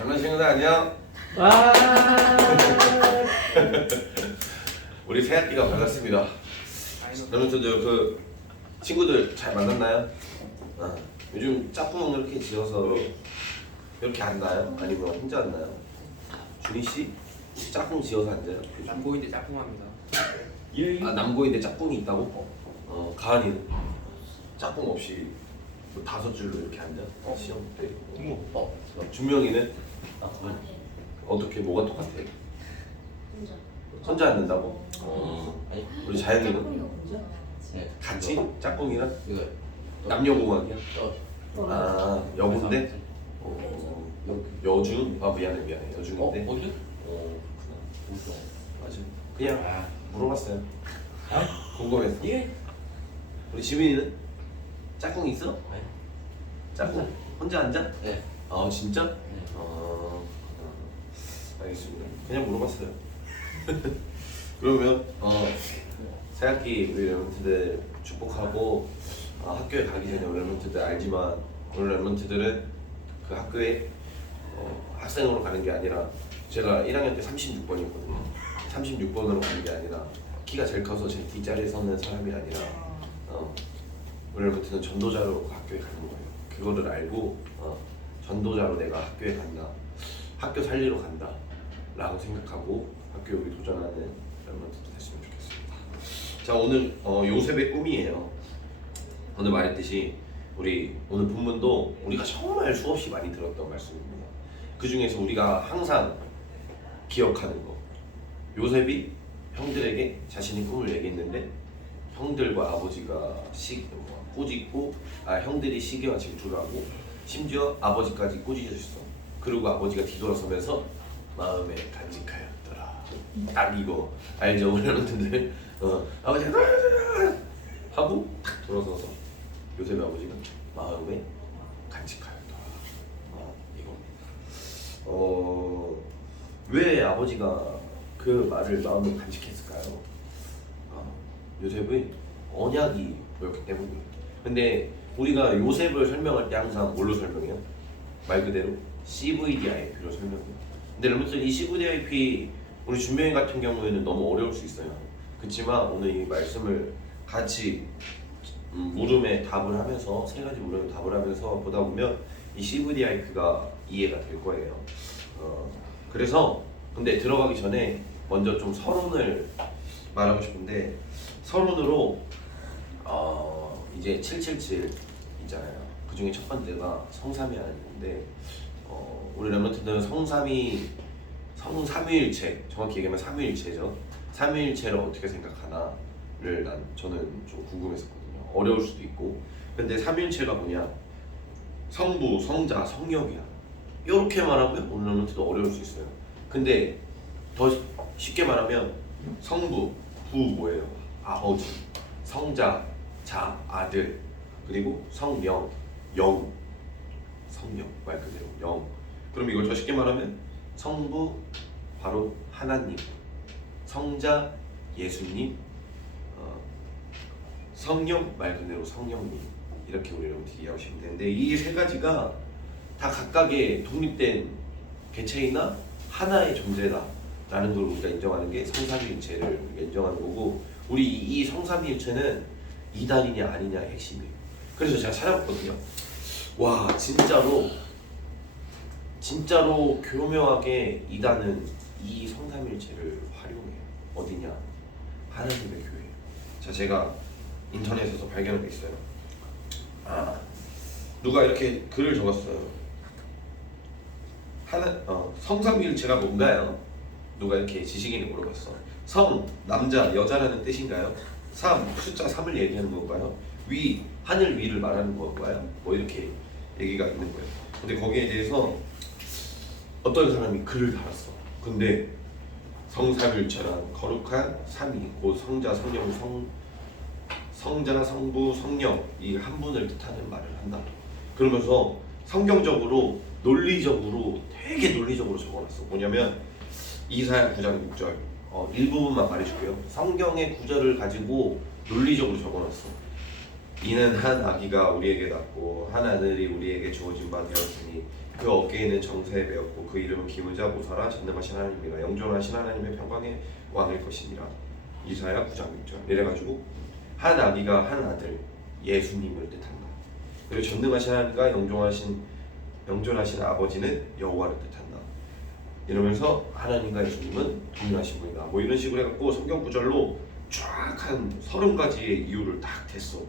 젊은 친구들 안녕. 와. 우리 새학기가 반갑습니다. 여러분들 그 친구들 잘 만났나요? 요즘 짝꿍 이렇게 지어서 이렇게 앉나요? 아니면 혼자 앉나요? 준희 씨 혹시 짝꿍 지어서 앉아요? 남고인데 짝꿍합니다. 아 남고인데 짝꿍이 있다고? 가은이는 짝꿍 없이 뭐 5줄로 이렇게 앉아? 시험 때. 준명이는 어떻게 뭐가 똑같아? 혼자 앉는다고? 우리 자연이는 같이 짝꿍이랑 남녀공학이야? 아 여군데? 여중? 아 미안해 여중인데? 어디? 맞아 그냥 물어봤어요. 궁금해서. 예? 우리 지민이는 짝꿍 있어? 짝꿍? 혼자 앉아? 네. 아 진짜? 네. 알겠습니다. 그냥 물어봤어요. 그러면 새학기 우리 랩런트들 축복하고 학교에 가기 전에 우리 랩런트들 알지만 우리 랩런트들은 그 학교에 학생으로 가는 게 아니라 제가 1학년 때 36번이었거든요. 36번으로 가는 게 아니라 키가 제일 커서 제 뒷자리에 서는 사람이 아니라 우리 랩런트는 전도자로 학교에 가는 거예요. 그거를 알고 전도자로 내가 학교에 간다, 학교 살리러 간다 라고 생각하고 학교에 우리 도전하는 랩런트도 됐으면 좋겠습니다. 자 오늘 요셉의 꿈이에요. 오늘 말했듯이 우리 오늘 본문도 우리가 정말 수없이 많이 들었던 말씀입니다. 그 중에서 우리가 항상 기억하는 거, 요셉이 형들에게 자신의 꿈을 얘기했는데 형들과 아버지가 꾸짖고 형들이 시기와 질투를 하고 심지어 아버지까지 꾸짖으셨어. 그리고 아버지가 뒤돌아서면서 마음에 간직하였더라. 딱 이거 알죠? 우리 여러분들 아버지가 하고 탁 돌아서서 요셉의 아버지가 마음에 간직하였더라. 이겁니다. 왜 아버지가 그 말을 마음에 간직했을까요? 요셉의 언약이 보였기 때문이에요. 근데 우리가 요셉을 설명할 때 항상 뭘로 설명해요? 말 그대로 CVDIP로 설명해요. 근데 여러분들 이 CVDIP 우리 준명이 같은 경우에는 너무 어려울 수 있어요. 그렇지만 오늘 이 말씀을 같이 물음에 답을 하면서 세 가지 물음에 답을 하면서 보다 보면 이 CVDIP가 이해가 될 거예요. 그래서 근데 들어가기 전에 먼저 좀 서론을 말하고 싶은데 서론으로 이제 777 있잖아요. 그 중에 첫 번째가 성삼위 하나님인데 우리 랩런트들은 성삼위일체, 정확히 얘기하면 삼위일체죠. 삼위일체를 어떻게 생각하나를 저는 좀 궁금했었거든요. 어려울 수도 있고. 근데 삼위일체가 뭐냐? 성부, 성자, 성령이야. 이렇게 말하면 오늘 랩런트도 어려울 수 있어요. 근데 더 쉽게 말하면 성부, 부 뭐예요? 아버지, 성자, 자, 아들, 그리고 성령, 영, 성령 말 그대로 영. 그럼 이걸 더 쉽게 말하면 성부 바로 하나님, 성자 예수님, 성령 말 그대로 성령님, 이렇게 우리 여러분 이해하시면 되는데 이 세 가지가 다 각각의 독립된 개체이나 하나의 존재다라는 걸 우리가 인정하는 게 성삼위일체를 우리가 인정하는 거고, 우리 이 성삼위일체는 이단이냐 아니냐의 핵심이에요. 그래서 제가 찾아봤거든요. 와 진짜로 교묘하게 이단은 이 성삼위일체를 활용해요. 어디냐? 하나님의 교회. 자 제가 인터넷에서 발견한 게 있어요. 누가 이렇게 글을 적었어요. 성삼위일체가 뭔가요? 누가 이렇게 지식인이 물어봤어. 성, 남자, 여자라는 뜻인가요? 3, 숫자 3을 얘기하는 건가요? 위, 하늘 위를 말하는 건가요? 뭐 이렇게 얘기가 있는 거예요. 근데 거기에 대해서 어떤 사람이 글을 달았어. 근데 성삼위일체란 거룩한 삼위, 곧 성자, 성령, 성자, 성부, 성령 이 한 분을 뜻하는 말을 한다. 그러면서 성경적으로 논리적으로 되게 논리적으로 적어놨어. 뭐냐면 이사야 9장 6절 일부분만 말해줄게요. 성경의 구절을 가지고 논리적으로 적어놨어. 이는 한 아기가 우리에게 낳고 한 아들이 우리에게 주어진 바 되었으니 그 어깨에는 정사에 메었고 그 이름은 기무자 모사라 전능하신 하나님이라 영존하신 하나님의 평강의 왕일 것이니라. 이사야 9장 6절. 이래가지고 한 아기가 한 아들 예수님을 뜻한다. 그리고 전능하신 하나님과 영존하신 아버지는 여호와를 뜻한다. 이러면서 하나님과 예수님은 동일하신 분이다. 뭐 이런 식으로 해갖고 성경 구절로 쫙 한 30가지의 이유를 딱 댔어.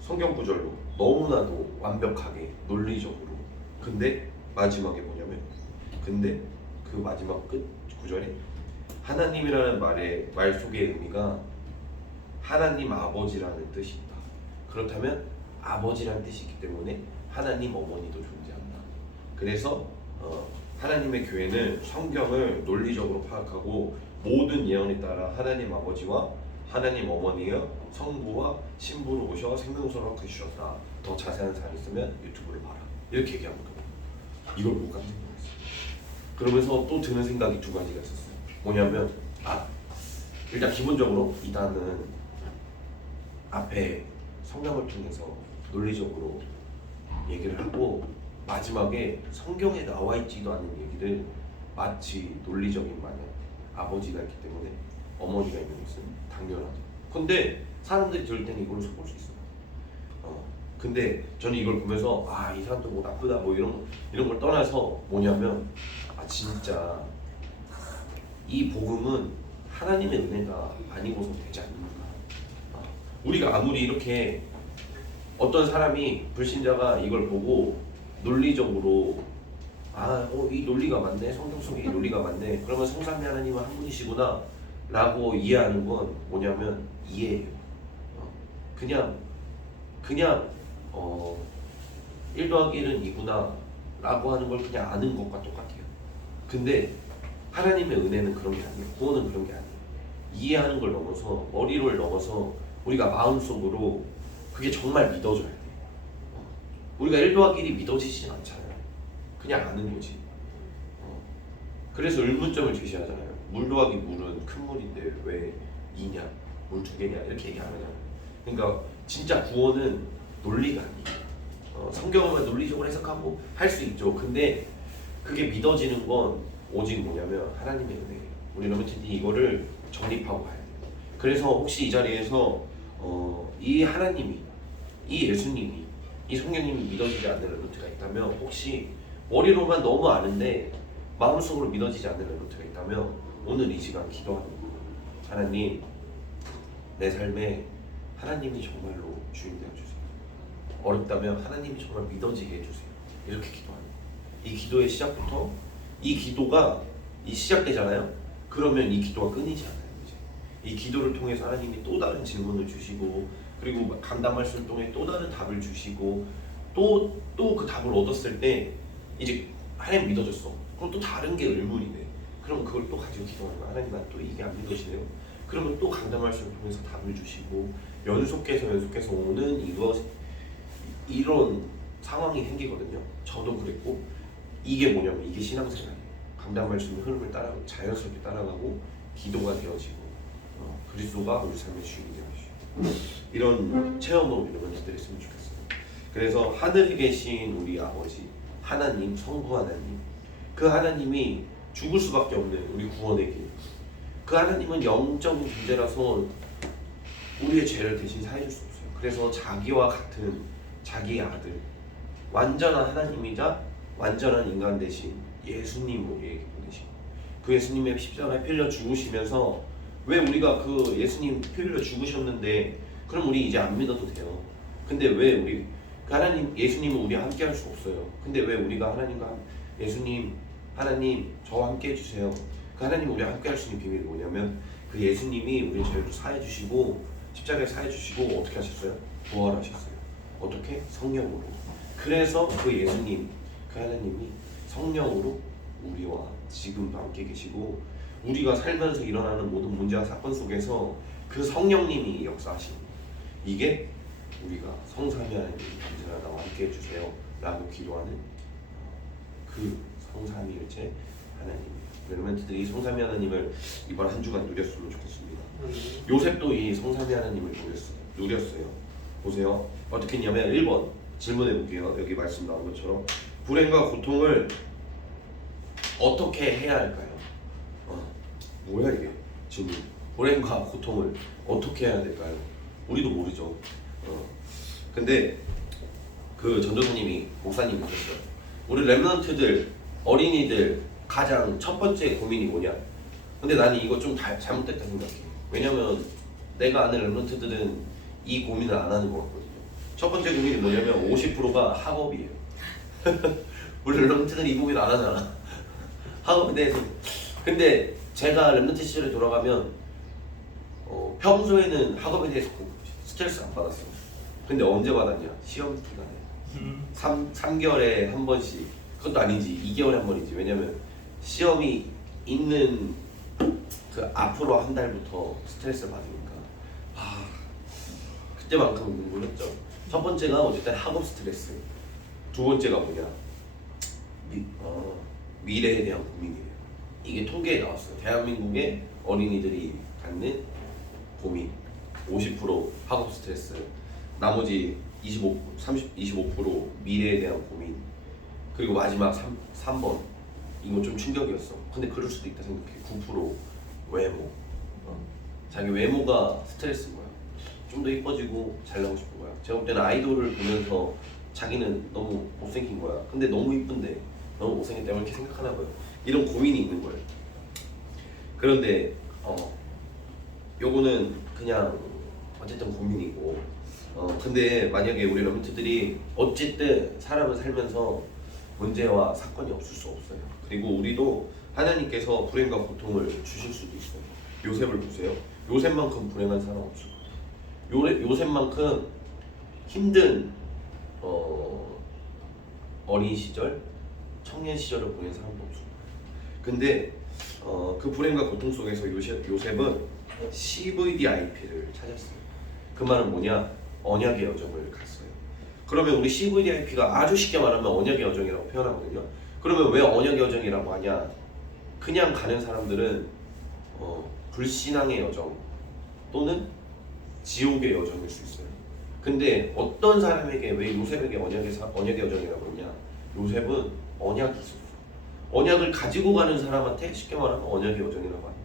성경 구절로 너무나도 완벽하게 논리적으로. 근데 마지막에 뭐냐면 근데 그 마지막 끝 구절에 하나님이라는 말 속의 의미가 하나님 아버지라는 뜻이 있다. 그렇다면 아버지라는 뜻이 있기 때문에 하나님 어머니도 존재한다. 그래서 하나님의 교회는 성경을 논리적으로 파악하고 모든 예언에 따라 하나님 아버지와 하나님 어머니의 성부와 신부로 오셔 생명수로 함께 주셨다. 더 자세한 사항 있으면 유튜브를 봐라. 이렇게 얘기하는 거예요. 이걸 못 깜짝 놀랐어요. 그러면서 또 드는 생각이 두 가지가 있었어요. 뭐냐면 일단 기본적으로 이단은 앞에 성경을 통해서 논리적으로 얘기를 하고 마지막에 성경에 나와 있지도 않은 얘기를 마치 논리적인 마냥 아버지가 있기 때문에 어머니가 있는 것은 당연하죠. 근데 사람들이 들을 때는 이걸로 속을 수 있어요. 근데 저는 이걸 보면서 이 사람도 뭐 나쁘다 뭐 이런 걸 떠나서 뭐냐면 진짜 이 복음은 하나님의 은혜가 아니고서 되지 않는구나. 우리가 아무리 이렇게 어떤 사람이 불신자가 이걸 보고 논리적으로 이 논리가 맞네, 성경 속에 이 논리가 맞네, 그러면 성삼위 하나님은 한 분이시구나 라고 이해하는 건 뭐냐면 이해해요. 그냥 1 더하기 1은 2구나 라고 하는 걸 그냥 아는 것과 똑같아요. 근데 하나님의 은혜는 그런 게 아니에요. 구원은 그런 게 아니에요. 이해하는 걸 넘어서 머리를 넘어서 우리가 마음속으로 그게 정말 믿어져야 돼요. 우리가 1 더하기 1이 믿어지지 않잖아요. 그냥 아는 거지. 그래서 의문점을 제시하잖아요. 물 더하기 물은 큰 물인데 왜 2냐? 물 2개냐? 이렇게 얘기하잖아요. 그러니까 진짜 구원은 논리가 아니에요. 성경을 논리적으로 해석하고 할 수 있죠. 근데 그게 믿어지는 건 오직 뭐냐면 하나님의 은혜예요. 우리 러브팀이 이거를 정립하고 가야 돼요. 그래서 혹시 이 자리에서 이 하나님이, 이 예수님이, 이 성령님이 믿어지지 않는 렘넌트가 있다면 혹시 머리로만 너무 아는데 마음속으로 믿어지지 않는 렘넌트가 있다면 오늘 이 시간 기도하는 거예요. 하나님, 내 삶에 하나님이 정말로 주인 되어주세요. 어렵다면 하나님이 정말 믿어지게 해주세요. 이렇게 기도하는 거예요. 이 기도의 시작부터 이 기도가 시작되잖아요. 그러면 이 기도가 끊이지 않아요. 이제 이 기도를 통해서 하나님이 또 다른 질문을 주시고 그리고 강단 말씀을 통해 또 다른 답을 주시고 또 그 답을 얻었을 때 이제 하나님 믿어졌어. 그럼 또 다른 게 의문이네. 그럼 그걸 또 가지고 기도하는 거야. 하나님 나 또 이게 안 믿어지네요. 그러면 또 강단 말씀을 통해서 답을 주시고 연속해서 오는 이런 상황이 생기거든요. 저도 그랬고 이게 뭐냐면 이게 신앙생활이에요. 강단 말씀의 흐름을 자연스럽게 따라가고 기도가 되어지고 그리스도가 우리 삶의 주인이 되어지고 이런 체험을 여러분들 했으면 좋겠어요. 그래서 하늘에 계신 우리 아버지 하나님, 성부 하나님, 그 하나님이 죽을 수밖에 없는 우리 구원의 길, 그 하나님은 영적인 존재라서 우리의 죄를 대신 사해줄 수 없어요. 그래서 자기와 같은 자기의 아들, 완전한 하나님이자 완전한 인간 대신 예수님 우리에게 보내시고 그 예수님의 십자가에 피 흘려 죽으시면서 왜 우리가 그 예수님 피 흘려 죽으셨는데 그럼 우리 이제 안 믿어도 돼요. 근데 왜 우리 그 하나님 예수님은 우리와 함께 할 수 없어요. 근데 왜 우리가 하나님과 예수님 하나님 저와 함께 해주세요. 그 하나님 우리와 함께 할 수 있는 비밀이 뭐냐면 그 예수님이 우리의 죄를 사해 주시고 십자가에 사해 주시고 어떻게 하셨어요? 부활하셨어요. 어떻게? 성령으로. 그래서 그 예수님 그 하나님이 성령으로 우리와 지금도 함께 계시고 우리가 살면서 일어나는 모든 문제와 사건 속에서 그 성령님이 역사하시는 거예요. 이게 우리가 성삼위 하나님 언제나 나와 함께 해주세요 라고 기도하는 그 성삼위일체 하나님. 렘넌트들이 성삼위 하나님을 이번 한 주간 누렸으면 좋겠습니다. 요셉도 이 성삼위 하나님을 누렸어요. 보세요. 어떻게 했냐면 1번 질문해 볼게요. 여기 말씀 나온 것처럼 불행과 고통을 어떻게 해야 할까요? 뭐야 이게 질문. 불행과 고통을 어떻게 해야 될까요? 우리도 모르죠. 근데 그 전도사님이 목사님이셨어요. 우리 렘넌트들, 어린이들 가장 첫 번째 고민이 뭐냐? 근데 나는 이거 좀 잘못됐다 생각해. 왜냐면 내가 아는 렘넌트들은 이 고민을 안 하는 것 같거든요. 첫 번째 고민이 뭐냐면 50%가 학업이에요. 우리 렘넌트들이 이 고민 안 하잖아. 학업에 대해서. 근데 제가 렘넌트 시절에 돌아가면 평소에는 학업에 대해서 스트레스 안 받았어. 근데 언제 받았냐? 시험 기간에 3개월에 한 번씩. 그것도 아니지, 2개월에 한 번이지. 왜냐면 시험이 있는 그 앞으로 한 달부터 스트레스 받으니까 그때만큼 공부를 했죠. 첫 번째가 어쨌든 학업 스트레스, 두 번째가 뭐냐? 미래에 대한 고민이에요. 이게 통계에 나왔어요. 대한민국의 어린이들이 갖는 고민 50% 학업 스트레스, 나머지 25% 미래에 대한 고민, 그리고 마지막 3번 이거 좀 충격이었어. 근데 그럴 수도 있다 생각해. 9% 외모. 자기 외모가 스트레스인 거야. 좀 더 이뻐지고 잘나고 싶은 거야. 제가 볼 때는 아이돌을 보면서 자기는 너무 못생긴 거야. 근데 너무 이쁜데 너무 못생겼다 이렇게 생각하나 봐요. 이런 고민이 있는 거예요. 그런데 요거는 그냥 어쨌든 고민이고 근데 만약에 우리 렘넌트들이 어쨌든 사람을 살면서 문제와 사건이 없을 수 없어요. 그리고 우리도 하나님께서 불행과 고통을 주실 수도 있어요. 요셉을 보세요. 요셉만큼 불행한 사람 없을 거예요. 요셉만큼 힘든 어린 시절, 청년 시절을 보낸 사람도 없을 거예요. 근데 그 불행과 고통 속에서 요셉은 CVDIP를 찾았어요. 그 말은 뭐냐? 언약의 여정을 갔어요. 그러면 우리 CVDIP가 아주 쉽게 말하면 언약의 여정이라고 표현하거든요. 그러면 왜 언약의 여정이라고 하냐? 그냥 가는 사람들은 불신앙의 여정 또는 지옥의 여정일 수 있어요. 근데 어떤 사람에게 왜 요셉에게 언약의 여정이라고 했냐? 요셉은 언약이 있었어. 언약을 가지고 가는 사람한테 쉽게 말하면 언약의 여정이라고 하는 거예요.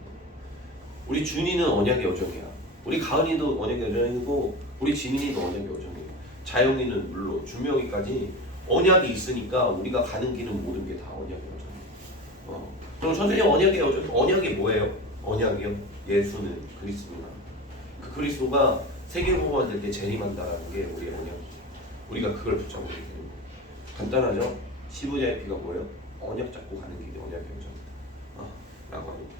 우리 준이는 언약의 여정이야. 우리 가은이도 언약의 여정이고 우리 지민이도 언약의 여정이에요. 자영이는 물론 준명이까지 언약이 있으니까 우리가 가는 길은 모든 게 다 언약의 여정이에요. 그럼 선생님 언약의 여정, 언약이 뭐예요? 언약이요? 예수는 그리스도나 그 그리스도가 세계복음화 될 때 재림한다라는 게 우리의 언약이에요. 우리가 그걸 붙잡고 되는 거예요. 간단하죠? CVIP가 뭐예요? 언약 잡고 가는 길이 언약의 여정이다 라고 하는 거예요.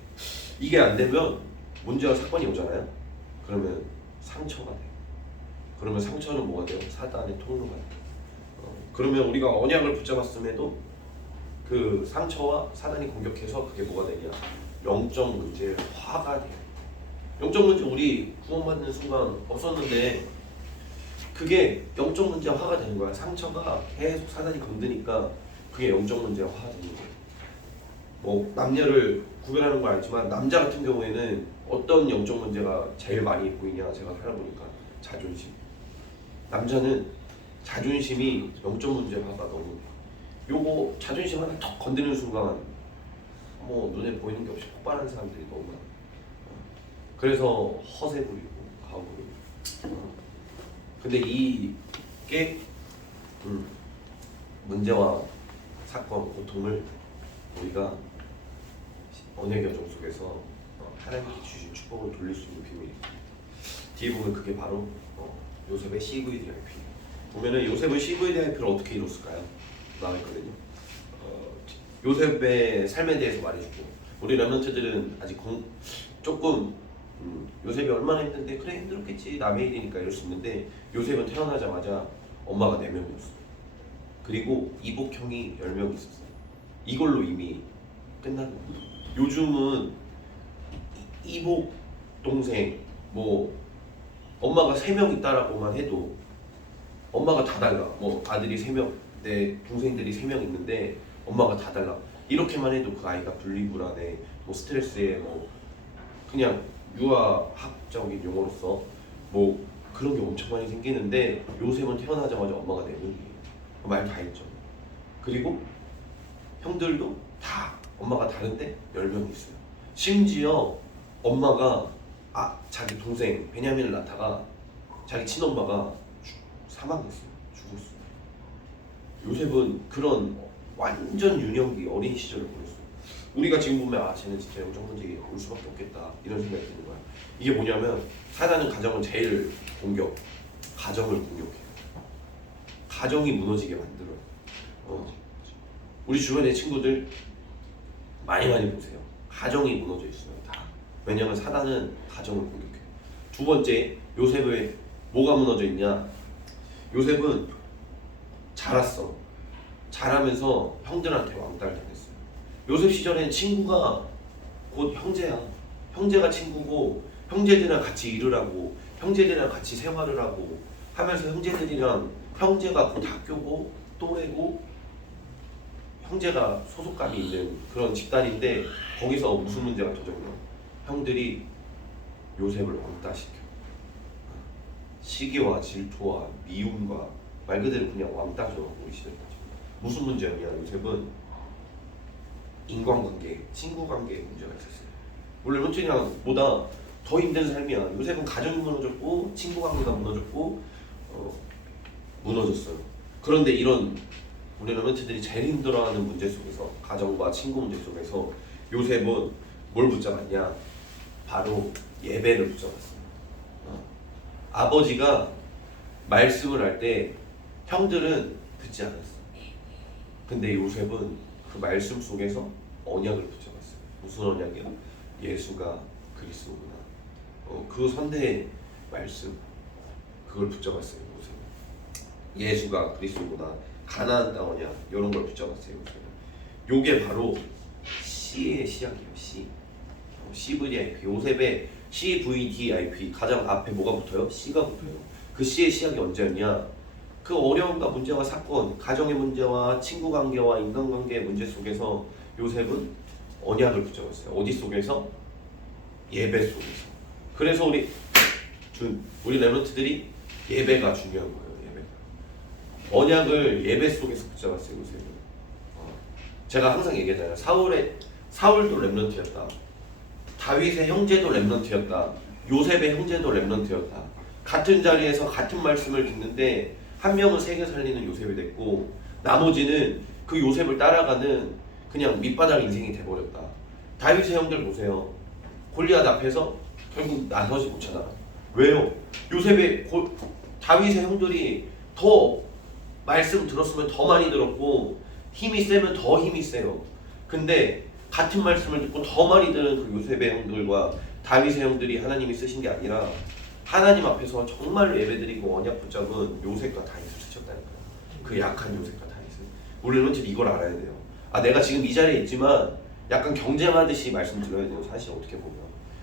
이게 안 되면 문제와 사건이 오잖아요. 그러면 상처가 돼요. 그러면 상처는 뭐가 돼요? 사단의 통로가 돼요. 그러면 우리가 언약을 붙잡았음에도 그 상처와 사단이 공격해서 그게 뭐가 되냐? 영적 문제의 화가 돼요. 영적 문제 우리 구원받는 순간 없었는데 그게 영적 문제 화가 되는 거야. 상처가 계속 사단이 건드니까 그게 영적 문제 화가 되는 거예요. 뭐 남녀를 구별하는 걸 알지만 남자 같은 경우에는 어떤 영적 문제가 제일 많이 보이냐? 제가 살아보니까 자존심. 남자는 자존심이 영적 문제 화가 너무 요거 자존심 하나 턱 건드리는 순간 뭐 눈에 보이는 게 없이 폭발하는 사람들이 너무 많아요. 그래서 허세 부리고 가오 부리고 근데 이게 문제와 사건, 고통을 우리가 언약의 여정 속에서 하나님께 주신 축복을 돌릴 수 있는 비밀입니다. 뒤에 보면 그게 바로 요셉의 CVDIP. 보면은 요셉은 CVDIP를 어떻게 이뤘을까요? 나와있거든요. 요셉의 삶에 대해서 말해주고 우리 렘넌트들은 아직 조금 요셉이 얼마나 힘든데 그래 힘들었겠지 남의 일이니까 이럴 수 있는데 요셉은 태어나자마자 엄마가 4명이었어요. 그리고 이복형이 10명 있었어요. 이걸로 이미 끝나는 거예요. 요즘은 이복 동생 뭐 엄마가 3명 있다라고만 해도 엄마가 다 달라. 뭐 아들이 3명, 내 동생들이 3명 있는데 엄마가 다 달라. 이렇게만 해도 그 아이가 분리불안해, 뭐 스트레스에 뭐 그냥 유아학적인 용어로서 뭐 그런 게 엄청 많이 생기는데 요셉은 태어나자마자 엄마가 4명이에요. 말 다 했죠. 그리고 형들도 다 엄마가 다른데 10명 있어요. 심지어 엄마가 자기 동생 베냐민 라타가 자기 친엄마가 사망했어요. 죽었어요. 요셉은 그런 완전 유년기 어린 시절을 보냈어요. 우리가 지금 보면 쟤는 진짜 영적 문제에 올 수밖에 없겠다 이런 생각이 드는 거야. 이게 뭐냐면 사단은 가정을 제일 가정을 공격해요. 가정이 무너지게 만들어요. 우리 주변의 친구들 많이 보세요. 가정이 무너져 있어요. 다. 왜냐면 사단은 가정을 공격해요. 두 번째, 요셉의 뭐가 무너져 있냐? 요셉은 자랐어. 자라면서 형들한테 왕따를 당했어요. 요셉 시절엔 친구가 곧 형제야. 형제가 친구고 형제들이랑 같이 일을 하고 형제들이랑 같이 생활을 하고 하면서 형제가 곧 학교고 또래고 형제가 소속감이 있는 그런 집단인데 거기서 무슨 문제가 터졌냐? 형들이 요셉을 왕따시켜. 시기와 질투와 미움과 말 그대로 그냥 왕따죠. 우리 시대까지. 무슨 문제였냐? 요셉은 인간관계, 친구관계에 문제가 있었어요. 물론 런쥔이랑보다 더 힘든 삶이야. 요셉은 가정이 무너졌고 친구관계가 무너졌고 무너졌어요. 그런데 이런 우리 런쥔들이 제일 힘들어하는 문제 속에서 가정과 친구 문제 속에서 요셉은 뭘 붙잡았냐? 바로 예배를 붙잡았어요. 아버지가 말씀을 할 때 형들은 듣지 않았어. 근데 요셉은 그 말씀 속에서 언약을 붙잡았어요. 무슨 언약이야? 예수가 그리스도구나. 그 선대의 말씀 그걸 붙잡았어요. 요셉은. 예수가 그리스도구나. 가나안 땅 언약 이런 걸 붙잡았어요. 요셉은. 요게 바로 C의 시작이에요. C. CVDIP. 요셉의 CVDIP 가장 앞에 뭐가 붙어요? C가 붙어요. 그 C의 시작이 언제였냐? 그 어려움과 문제와 사건, 가정의 문제와 친구 관계와 인간관계의 문제 속에서 요셉은 언약을 붙잡았어요. 어디 속에서? 예배 속에서. 그래서 우리 렘넌트들이 예배가 중요한 거예요. 예배가. 언약을 예배 속에서 붙잡았어요. 요셉은. 제가 항상 얘기하잖아요. 사울도 렘넌트였다. 다윗의 형제도 렘넌트였다. 요셉의 형제도 렘넌트였다. 같은 자리에서 같은 말씀을 듣는데 한 명은 세계 살리는 요셉이 됐고 나머지는 그 요셉을 따라가는 그냥 밑바닥 인생이 돼버렸다. 다윗의 형들 보세요. 골리앗 앞에서 결국 나서지 못하나. 왜요? 다윗의 형들이 더 말씀 들었으면 더 많이 들었고 힘이 세면 더 힘이 세요. 근데 같은 말씀을 듣고 더 많이 들은 그 요셉의 형들과 다윗의 형들이 하나님이 쓰신 게 아니라 하나님 앞에서 정말로 예배드리고 언약 붙잡은 요셉과 다윗을 쓰셨다니까요. 그 약한 요셉과 다윗을. 우리 런쥔 이걸 알아야 돼요. 내가 지금 이 자리에 있지만 약간 경쟁하듯이 말씀 드려야 돼요. 사실 어떻게 보면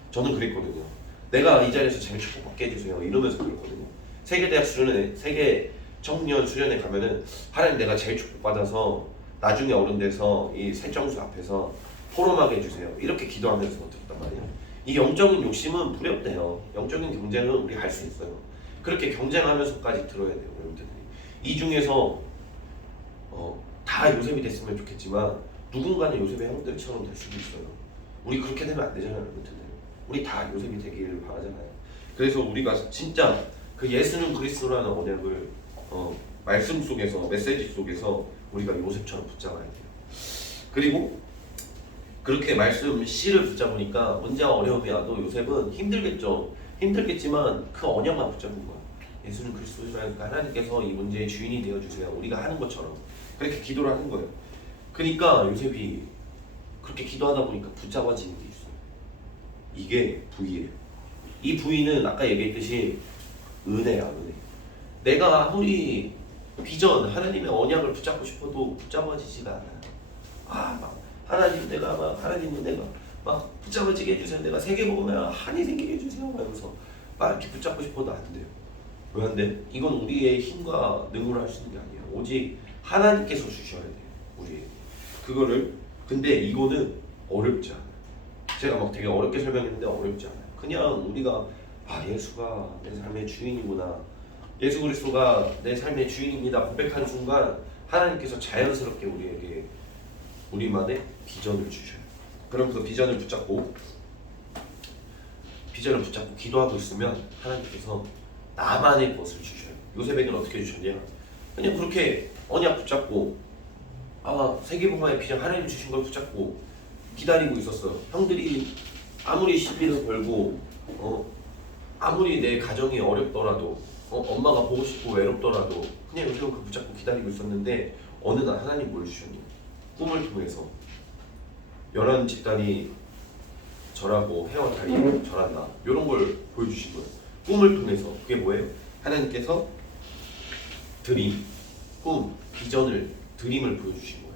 저는 그랬거든요. 내가 이 자리에서 제일 축복받게 해주세요 이러면서 그랬거든요. 세계대학 수련회, 세계 청년 수련회 가면은 하나님 내가 제일 축복받아서 나중에 어른 돼서 이 새정수 앞에서 포럼하게 해주세요 이렇게 기도하면서 들었단 말이에요. 이 영적인 욕심은 부렵대요. 영적인 경쟁은 우리 할 수 있어요. 그렇게 경쟁하면서까지 들어야 돼요. 여러분들이. 이 중에서 다 요셉이 됐으면 좋겠지만 누군가는 요셉의 형들처럼 될 수도 있어요. 우리 그렇게 되면 안 되잖아요. 여러분들. 우리 다 요셉이 되기를 바라잖아요. 그래서 우리가 진짜 그 예수는 그리스도라는 언약을 말씀 속에서 메시지 속에서 우리가 요셉처럼 붙잡아야 돼요. 그리고 그렇게 말씀 C를 붙잡으니까 문제와 어려움이 와도 요셉은 힘들겠지만 그 언약만 붙잡은 거야. 예수는 그리스도시라니까 하나님께서 이 문제의 주인이 되어주세요. 우리가 하는 것처럼 그렇게 기도를 하는 거예요. 그러니까 요셉이 그렇게 기도하다 보니까 붙잡아지는 게 있어요. 이게 V예요. 이 V는 아까 얘기했듯이 은혜야. 은혜. 내가 아무리 비전, 하나님의 언약을 붙잡고 싶어도 붙잡아지지가 않아요. 하나님은 내가 막 붙잡아지게 해주세요. 내가 세계복음에 한이 생기게 해주세요. 하면서 막 이렇게 붙잡고 싶어도 안 돼요. 왜 안 돼? 이건 우리의 힘과 능으로 할 수 있는 게 아니에요. 오직 하나님께서 주셔야 돼요. 우리에게. 근데 이거는 어렵지 않아요. 제가 막 되게 어렵게 설명했는데 어렵지 않아요. 그냥 우리가 예수가 내 삶의 주인이구나. 예수 그리스도가 내 삶의 주인입니다. 고백하는 순간 하나님께서 자연스럽게 우리에게 우리만의 비전을 주셔요. 그러면서 비전을 붙잡고 기도하고 있으면 하나님께서 나만의 것을 주셔요. 요셉에게는 어떻게 주셨냐? 그냥 그렇게 언약 붙잡고 세계복음화의 비전 하나님 주신 걸 붙잡고 기다리고 있었어. 형들이 아무리 시비를 걸고 아무리 내 가정이 어렵더라도 엄마가 보고 싶고 외롭더라도 그냥 요셉은 그 붙잡고 기다리고 있었는데 어느 날 하나님 뭘 주셨니? 꿈을 통해서 11집단이 절하고 해와 달이 절한다. 이런 걸 보여주신 거예요. 꿈을 통해서. 그게 뭐예요? 하나님께서 드림, 꿈, 비전을 드림을 보여주신 거예요.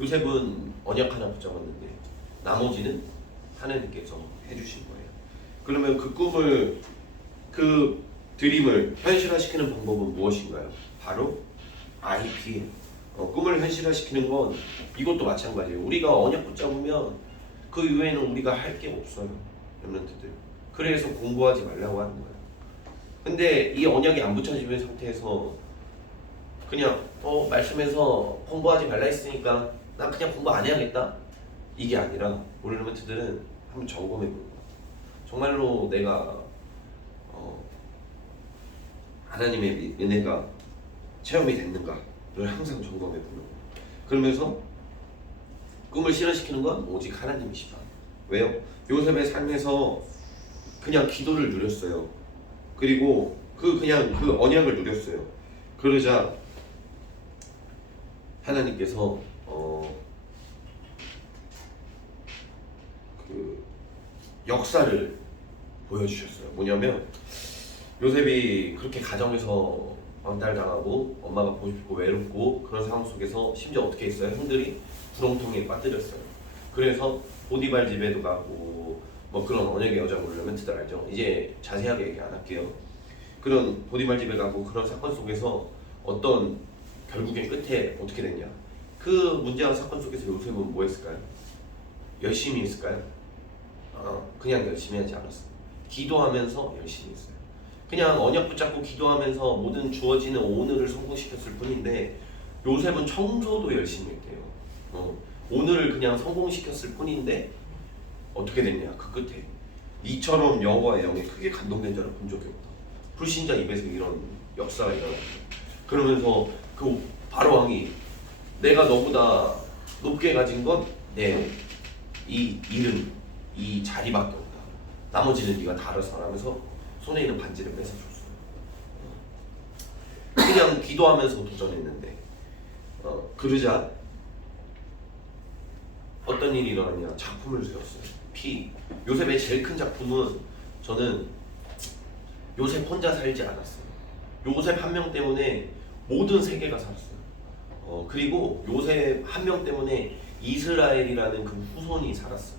요셉은 언약 하나 붙잡았는데 나머지는 하나님께서 해주신 거예요. 그러면 그 꿈을, 그 드림을 현실화시키는 방법은 무엇인가요? 바로 IP. 꿈을 현실화시키는 건 이것도 마찬가지예요. 우리가 언약 붙잡으면 그 이외에는 우리가 할 게 없어요. 렘넌트들. 그래서 공부하지 말라고 하는 거예요. 근데 이 언약이 안 붙여지는 상태에서 그냥 말씀에서 공부하지 말라 했으니까 난 그냥 공부 안 해야겠다. 이게 아니라 우리 렘넌트들은 한번 점검해 보는 거예요. 정말로 내가 하나님의 은혜가 체험이 됐는가를 항상 점검해 보는 거예요. 그러면서 꿈을 실현시키는 건 오직 하나님이시다. 왜요? 요셉의 삶에서 그냥 기도를 누렸어요. 그리고 그냥 그 언약을 누렸어요. 그러자 하나님께서 그 역사를 보여주셨어요. 뭐냐면 요셉이 그렇게 가정에서 왕따당하고 엄마가 보고 싶고 외롭고 그런 상황 속에서 심지어 어떻게 했어요? 형들이 구렁텅이에 빠뜨렸어요. 그래서 보디발 집에도 가고 뭐 그런 언약의 여자 렘넌트들 알죠? 이제 자세하게 얘기 안 할게요. 그런 보디발 집에 가고 그런 사건 속에서 어떤 결국엔 끝에 어떻게 됐냐? 그 문제한 사건 속에서 요셉은 뭐 했을까요? 열심히 했을까요? 그냥 열심히 하지 않았어요. 기도하면서 열심히 했어요. 그냥 언약 붙잡고 기도하면서 모든 주어지는 오늘을 성공시켰을 뿐인데 요셉은 청소도 열심히 했대요. 오늘을 그냥 성공시켰을 뿐인데 어떻게 됐냐? 그 끝에 이처럼 여호와의 영에 크게 감동된 자를 본 적이 없다. 불신자 입에서 이런 역사가 일어났다. 그러면서 그 바로왕이 내가 너보다 높게 가진 건 내 이 이름, 이 자리밖에 없다. 나머지는 네가 다 알아서 하면서 손에 있는 반지를 뺏어줬어요. 그냥 기도하면서 도전했는데 그러자 어떤 일이 일어났냐? 작품을 세웠어요. 요셉의 제일 큰 작품은 저는 요셉 혼자 살지 않았어요. 요셉 한 명 때문에 모든 세계가 살았어요. 그리고 요셉 한 명 때문에 이스라엘이라는 그 후손이 살았어요.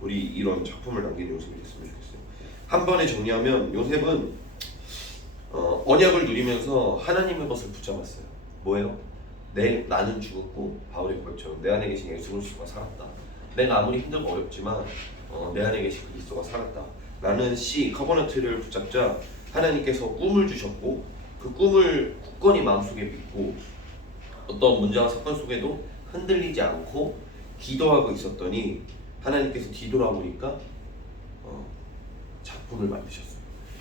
우리 이런 작품을 남긴 요셉이 됐으면 좋겠어요. 한 번에 정리하면 요셉은 언약을 누리면서 하나님의 것을 붙잡았어요. 뭐예요? 나는 죽었고 바울의 고백처럼 내 안에 계신 예수 그리스도가 살았다. 내가 아무리 힘들고 어렵지만 내 안에 계신 그리스도가 살았다. 라는 커버넌트를 붙잡자 하나님께서 꿈을 주셨고 그 꿈을 굳건히 마음속에 믿고 어떤 문제와 사건 속에도 흔들리지 않고 기도하고 있었더니 하나님께서 뒤돌아보니까 작품을 만드셨어요.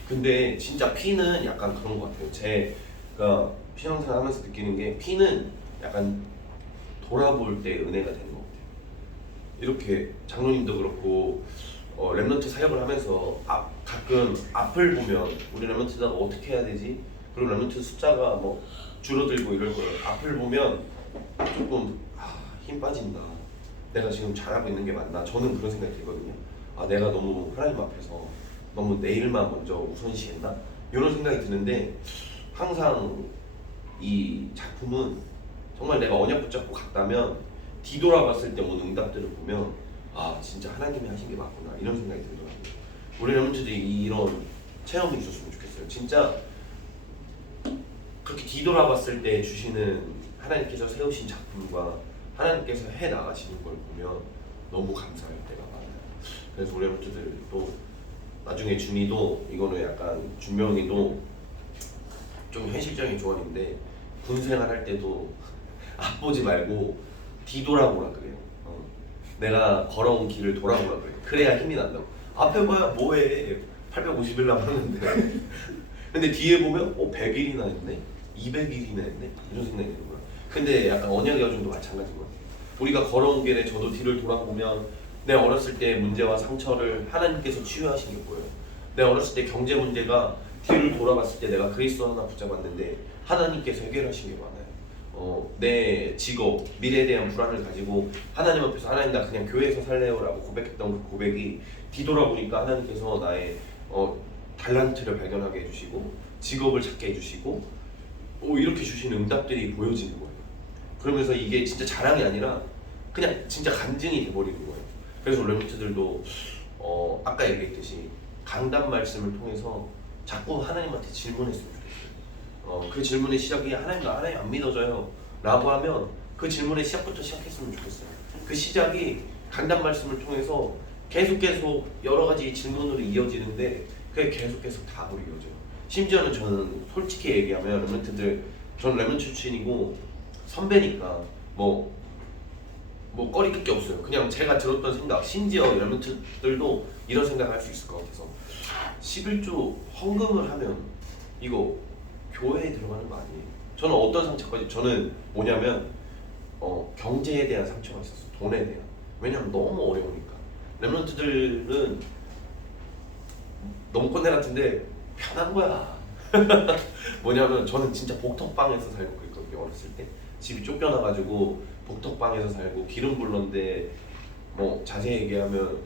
근데 진짜 피는 약간 그런 것 같아요. 제가 신앙생활 하면서 느끼는 게 피는 약간 돌아볼 때 은혜가 되는 것 같아요. 이렇게 장로님도 그렇고 렘넌트 사역을 하면서 가끔 앞을 보면 우리 렘넌트가 어떻게 해야 되지? 그리고 렘넌트 숫자가 뭐 줄어들고 이럴 거예요. 앞을 보면 조금 힘 빠진다. 내가 지금 잘하고 있는 게 맞나? 저는 그런 생각이 들거든요. 내가 너무 하나님 앞에서 너무 내 일만 먼저 우선시했나? 이런 생각이 드는데 항상 이 작품은 정말 내가 언약 붙잡고 갔다면 뒤돌아봤을 때 오는 응답들을 보면 진짜 하나님이 하신 게 맞구나 이런 생각이 들더라고요. 우리 렘넌트들이 이런 체험이 있었으면 좋겠어요. 진짜 그렇게 뒤돌아봤을 때 주시는 하나님께서 세우신 작품과 하나님께서 해 나가시는 걸 보면 너무 감사할 때가 많아요. 그래서 우리 렘넌트들 또 나중에 준이도 이거는 약간 준명이도 좀 현실적인 조언인데 군생활 할 때도 앞보지 말고 뒤돌아보라 그래요. 내가 걸어온 길을 돌아보라 그래. 그래야 힘이 난다고. 앞에 봐야 뭐해. 850일 남았는데. 근데 뒤에 보면 100일이나 했네? 200일이나 했네? 이런 생각이 드는 거야. 근데 약간 언약의 여정도 마찬가지인 것 같아요. 우리가 걸어온 길에 저도 뒤를 돌아보면 내 어렸을 때 문제와 상처를 하나님께서 치유하신 게 보여요. 내 어렸을 때 경제 문제가 뒤를 돌아봤을 때 내가 그리스도 하나 붙잡았는데 하나님께서 해결하신 게 많아요. 내 직업, 미래에 대한 불안을 가지고 하나님 앞에서 하나님 나 그냥 교회에서 살래요라고 고백했던 그 고백이 뒤돌아보니까 하나님께서 나의 달란트를 발견하게 해주시고 직업을 찾게 해주시고 이렇게 주신 응답들이 보여지는 거예요. 그러면서 이게 진짜 자랑이 아니라 그냥 진짜 간증이 돼버리는 거예요. 그래서 렘넌트들도 아까 얘기했듯이 강단 말씀을 통해서 자꾸 하나님한테 질문했으면 좋겠어요. 그 질문의 시작이 하나님 안 믿어져요 라고 하면 그 질문의 시작부터 시작했으면 좋겠어요. 그 시작이 강단 말씀을 통해서 계속 여러 가지 질문으로 이어지는데 그게 계속 답으로 이어져요. 심지어는 저는 솔직히 얘기하면 저는 렘넌트 출신이고 선배니까 뭐 꺼리낄 게 없어요. 그냥 제가 들었던 생각, 심지어 렘넌트들도 이런 생각을 할 수 있을 것 같아서 11조 헌금을 하면 이거 교회에 들어가는 거 아니에요? 저는 어떤 상처까지, 저는 뭐냐면 경제에 대한 상처가 있었어. 돈에 대한. 왜냐면 너무 어려우니까. 렘넌트들은 너무 꼰대 같은데 편한 거야. 뭐냐면 저는 진짜 복덕방에서 살고 그랬거든요. 어렸을 때 집이 쫓겨나가지고 복덕방에서 살고 기름 불렀는데 뭐 자세히 얘기하면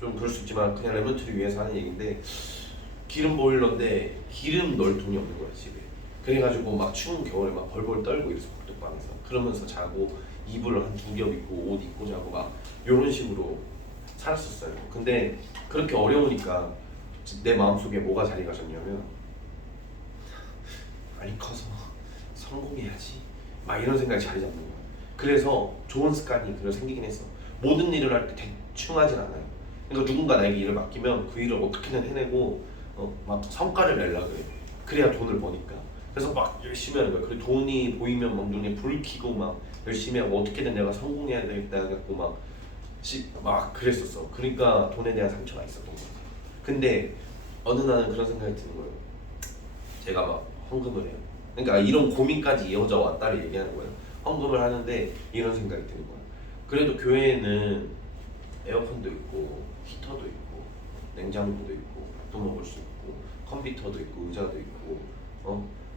좀 그럴 수 있지만 그냥 렘넌트를 위해서 하는 얘기인데 기름 보일러인데 기름 넣을 돈이 없는 거야 집에. 그래가지고 막 추운 겨울에 막 벌벌 떨고 이래서 복덕방에서 그러면서 자고 이불을 한 2겹 입고 옷 입고 자고 막 이런 식으로 살았었어요. 근데 그렇게 어려우니까 내 마음속에 뭐가 자리 가졌냐면 아니 커서 성공해야지 막 이런 생각이 자리 잡는 거야. 그래서 좋은 습관이 그래 생기긴 했어. 모든 일을 할 때 대충 하진 않아요. 그러니까 누군가 나에게 일을 맡기면 그 일을 어떻게든 해내고 막 성과를 내려고 그래. 그래야 돈을 버니까. 그래서 막 열심히 하는 거야. 그리고 돈이 보이면 막 눈에 불 켜고 막 열심히 하고 어떻게든 내가 성공해야 되겠다 해갖고 막 그랬었어. 그러니까 돈에 대한 상처가 있었던 거 같아. 근데 어느 날은 그런 생각이 드는 거예요. 제가 막 헌금을 해요. 그러니까 이런 고민까지 이어져 왔다를 얘기하는 거예요. 헌금을 하는데 이런 생각이 드는 거야. 그래도 교회에는 에어컨도 있고 히터도 있고 냉장고도 있고 밥도 먹을 수 있고 컴퓨터도 있고 의자도 있고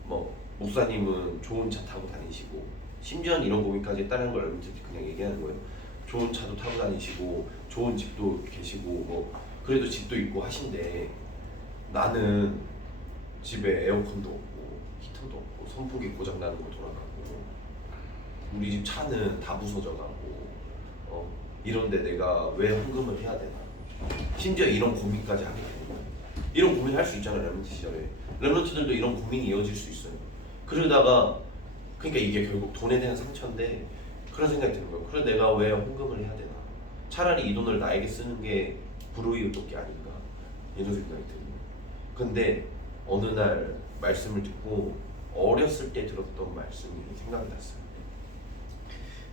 뭐 목사님은 좋은 차 타고 다니시고 심지어는 이런 고민까지 했다는 걸 그냥 얘기하는 거예요. 좋은 차도 타고 다니시고 좋은 집도 계시고 뭐 그래도 집도 있고 하신데 나는 집에 에어컨도 없고 히터도 없고 선풍기 고장 나는 거 돌아가고 우리 집 차는 다 부서져가고 이런데 내가 왜 헌금을 해야 되나. 심지어 이런 고민까지 하게 되는 거예요. 이런 고민 할 수 있잖아요. 렘넌트 시절에 렘넌트들도 이런 고민이 이어질 수 있어요. 그러다가 그러니까 이게 결국 돈에 대한 상처인데 그런 생각이 드는 거예요. 그래 내가 왜 헌금을 해야 되나. 차라리 이 돈을 나에게 쓰는 게 불우이웃돕기 아닌가 이런 생각이 드는 거예요. 근데 어느 날 말씀을 듣고 어렸을 때 들었던 말씀이 생각이 났어요.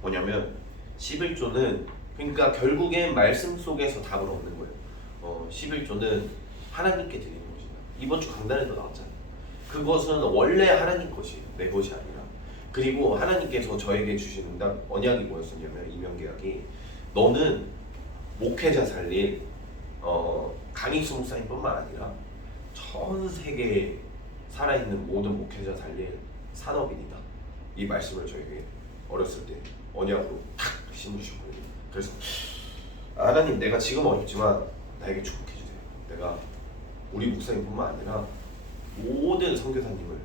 뭐냐면 11조는 그러니까 결국엔 말씀 속에서 답을 얻는 거예요. 11조는 하나님께 드리는 것이다. 이번 주 강단에도 나왔잖아요. 그것은 원래 하나님 것이에요. 내 것이 아니라. 그리고 하나님께서 저에게 주신 응답 언약이 뭐였었냐면 이명계약이 너는 목회자 살릴 강익수 목사님뿐만 아니라 전 세계에 살아있는 모든 목회자 살릴 산업인이다. 이 말씀을 저에게 어렸을 때 언약으로 탁 심으시거든요. 그래서 하나님 내가 지금 어렵지만 나에게 축복해주세요. 내가 우리 목사님뿐만 아니라 모든 선교사님을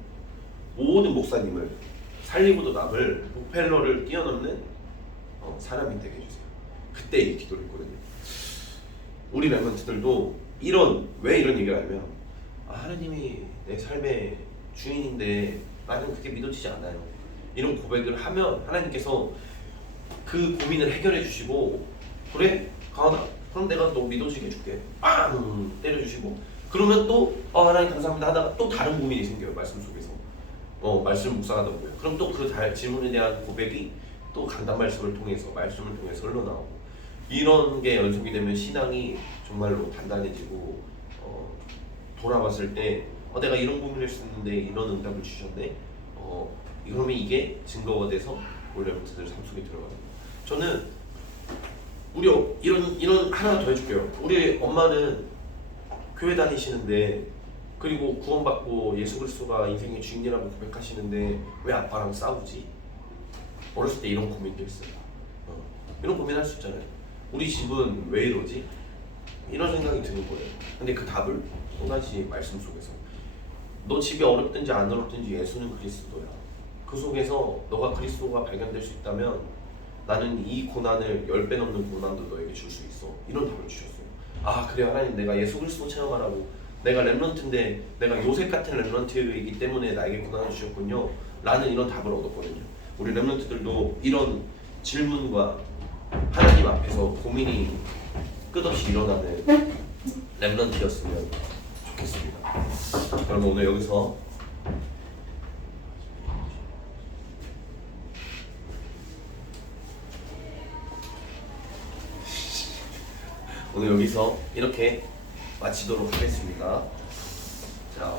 모든 목사님을 살리고도 남을 목펠러를 뛰어넘는 사람이 되게 해주세요. 그때 이 기도를 했거든요. 우리 렘넌트들도 왜 이런 얘기를 하면 하나님이 내 삶의 주인인데 나는 그게 믿어지지 않아요. 이런 고백을 하면 하나님께서 그 고민을 해결해 주시고 그래? 가은아 그럼 내가 너 믿어지게 해줄게 빵 때려주시고 그러면 또 하나님 감사합니다 하다가 또 다른 고민이 생겨요. 말씀 속에서 말씀 묵상하더라고요. 그럼 또 그 질문에 대한 고백이 또 간단 말씀을 통해서 흘러나오고 이런 게 연속이 되면 신앙이 정말로 단단해지고 돌아봤을 때 내가 이런 고민을 했었는데 이런 응답을 주셨네. 그러면 이게 증거가 돼서 우리 렘넌트들 삶 속에 들어가는 거예요. 저는 우리 이런 하나 더 해줄게요. 우리 엄마는 교회 다니시는데 그리고 구원받고 예수 그리스도가 인생의 주인이라고 고백하시는데 왜 아빠랑 싸우지? 어렸을 때 이런 고민도 했어요. 이런 고민할 수 있잖아요. 우리 집은 왜 이러지? 이런 생각이 드는 거예요. 근데 그 답을 또다시 말씀 속에서 너 집이 어렵든지 안 어렵든지 예수는 그리스도야. 그 속에서 너가 그리스도가 발견될 수 있다면 나는 이 고난을 10배 넘는 고난도 너에게 줄 수 있어. 이런 답을 주셨어요. 그래 하나님, 내가 예수 그리스도 체험하라고, 내가 렘넌트인데 내가 요셉 같은 렘넌트이기 때문에 나에게 고난을 주셨군요 라는 이런 답을 얻었거든요. 우리 렘넌트들도 이런 질문과 하나님 앞에서 고민이 끝없이 일어나는 렘넌트였으면 좋겠습니다. 그럼 오늘 여기서 이렇게 마치도록 하겠습니다. 자,